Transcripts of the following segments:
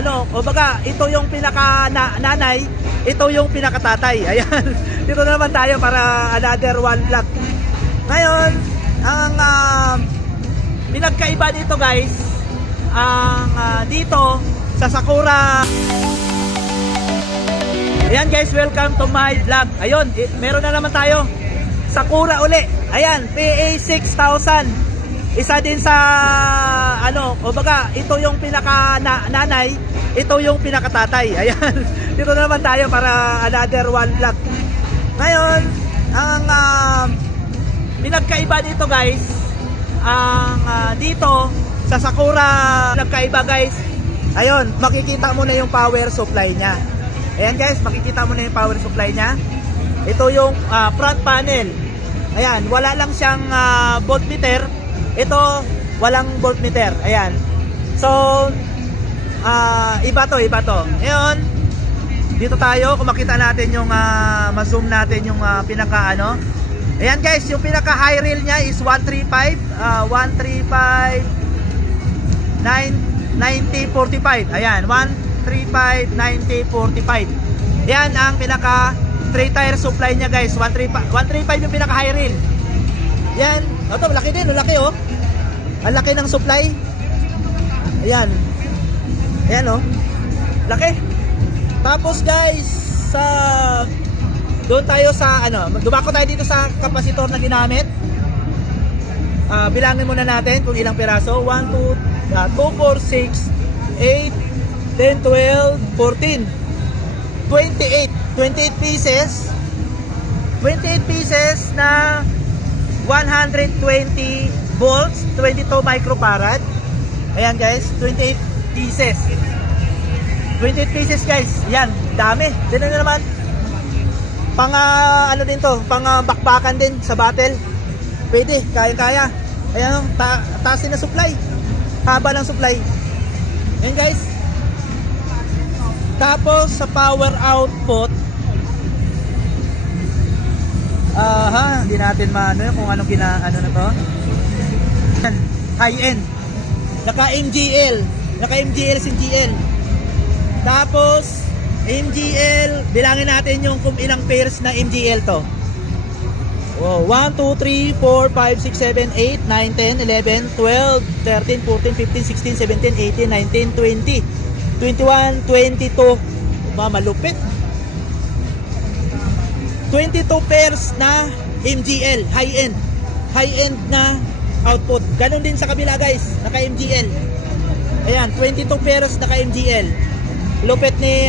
O baga, ito yung pinaka nanay, ito yung pinaka tatay. Ayan. Dito na naman tayo para another one vlog. Ngayon, ang pinagkaiba dito guys, ang dito sa Sakura. Ayan guys, welcome to my vlog. Ayun, meron na naman tayo Sakura uli. Ayan, PA 6000. Isa din sa o baga, ito yung pinaka nanay, ito yung pinaka tatay. Ayan. Dito na naman tayo para another one vlog. Ngayon, ang pinagkaiba dito guys, ang dito sa Sakura, pinagkaiba guys. Ayun, makikita mo na yung power supply niya. Ayan guys, makikita mo na yung power supply niya. Ito yung front panel. Ayan, wala lang siyang voltmeter. Ito, walang voltmeter. Ayan. So, iba to. Ngayon, dito tayo, kung makita natin yung, ma-zoom natin yung pinaka Ayan guys, yung pinaka high rail niya is 135, 9045. Ayan, 135, 9045. Yan ang pinaka 3 tire supply niya guys. 135 yung pinaka high rail. Yan. Ito, malaki din. Malaki oh. Ang laki ng supply. Ayan. Ayan oh. Laki. Tapos guys, doon tayo sa dumako tayo dito sa kapasitor na ginamit. Bilangin muna natin kung ilang piraso. 1, 2, 4, 6, 8, 10, 12, 14, 28 pieces. 28 pieces na 120 volts, 22 microfarad. Ayan guys, 28 pieces. 28 pieces guys. Yan, dami. Tingnan nyo naman. Pang din to, pang bakbakan din sa battle. Pwede, kaya-kaya. Ayan, taas din na supply. Haba ng supply. Ayan guys. Tapos sa power output, hindi natin maano kung anong na to. High end. Naka MGL si GL. Tapos MGL, bilangin natin yung kung ilang pairs na MGL to. 1, 2, 3, 4, 5, 6, 7, 8, 9, 10, 11, 12, 13, 14, 15, 16, 17, 18, 19, 20, 21, 22. Malupit. 22 pairs na MGL, high-end na output. Ganon din sa kabila guys, naka MGL. Ayan, 22 pairs naka MGL. Lupit ni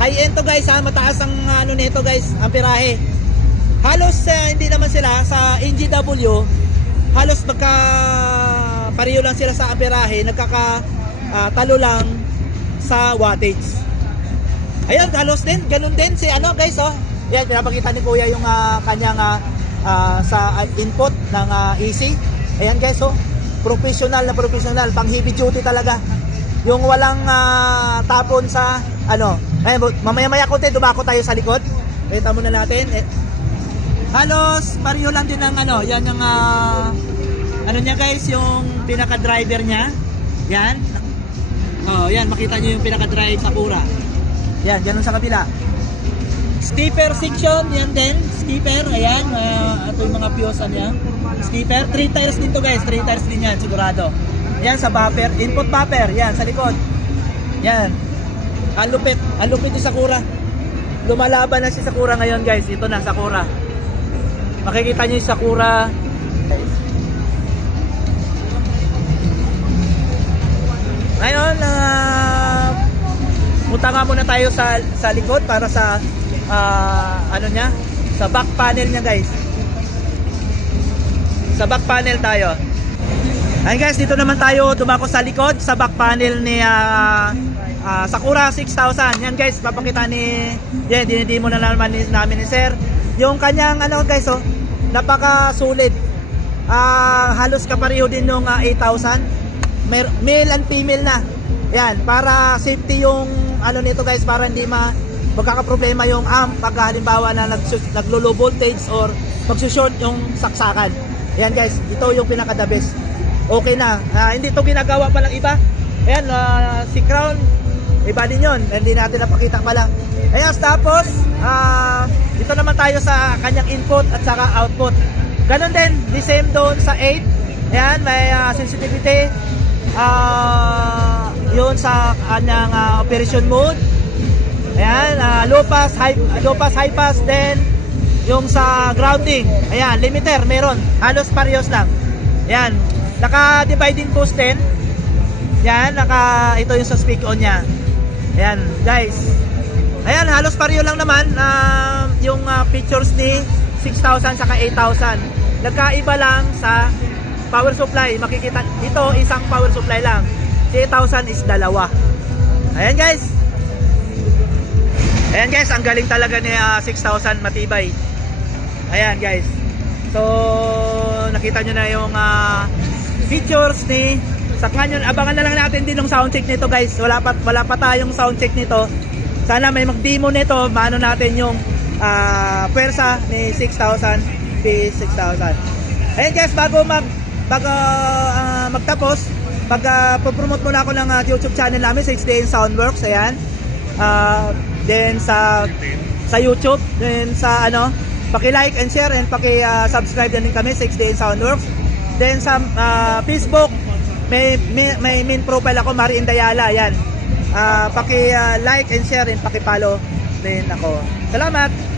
high-end to guys ha, mataas ang nito guys, amperahe. Halos hindi naman sila sa NGW, halos pareho lang sila sa amperahe, talo lang sa wattage. Ayan, halos din, ganun din si guys oh. Yan, pinapakita ni Kuya yung kanyang sa input ng AC. Ayan guys, oh. Professional, pang heavy duty talaga. Yung walang tapon sa Ayan, mamaya-maya konti, dumako tayo sa likod. Kita muna natin. Halos pareho lang din ng yan yung niya guys, yung pinaka-driver niya. Yan. Oh, yan, makita niyo yung pinaka-drive Sakura. Yan, ganun sa kabila. Skipper section, yan din. Skipper, ayan. Ito yung mga fuse niya. Skipper, 3 tires din to guys. 3 tires din yan, sigurado. Yan sa buffer, input buffer. Yan, sa likod. Yan. Ang lupit yung Sakura. Lumalaban na si Sakura ngayon guys. Ito na, Sakura. Makikita nyo yung Sakura. Ngayon, punta nga muna tayo sa likod para sa sa back panel niya guys. Sa back panel tayo. Ayun guys, dito naman tayo dumako sa likod sa back panel ni Sakura 6000. Yan guys, papakita dinidemo na naman namin ni Sir. Yung kanyang guys oh, napaka solid. Halos kapareho din nung 8000. Male and female na. Yan, para safety yung nito guys, para hindi magkakaproblema yung amp pag halimbawa na naglo-low voltage or magsushort yung saksakan. Ayan guys, ito yung pinaka the best. Okay na, hindi to ginagawa pa lang iba. Ayan, si Crown Iba din yun. Hindi natin napakita pala. Ayan, tapos, dito naman tayo sa kanyang input at saka output. Ganon din, the same doon sa 8. Ayan, may sensitivity. Yun sa kanyang operation mode. Ayan, low pass, high pass, then yung sa grounding. Ayan, limiter, meron. Halos parehas lang. Ayan, naka-dividing post din. Ayan, ito yung sa speak on niya. Ayan, guys. Ayan, halos pareho lang naman yung features ni 6,000 saka 8,000. Nagkaiba lang sa power supply. Makikita, ito isang power supply lang. Si 8,000 is dalawa. Ayan, guys. Ayan, guys, ang galing talaga ni 6,000, matibay. Ayan, guys. So, nakita nyo na yung features ni sa Canyon. Abangan na lang natin din yung sound check nito, guys. Wala pa tayong sound check nito. Sana may mag-demo nito, maano natin yung pwersa ni 6,000 P6000. Ayan, guys, bago magtapos, promote muna ako ng YouTube channel namin, 6day in Soundworks. Ayan. Then sa YouTube, then sa paki-like and share and paki-subscribe din kami, 6day in Soundworks. Then sa Facebook, may main profile ako, Mari Indayala. Ayan. Paki-like and share and paki-follow din ako. Salamat!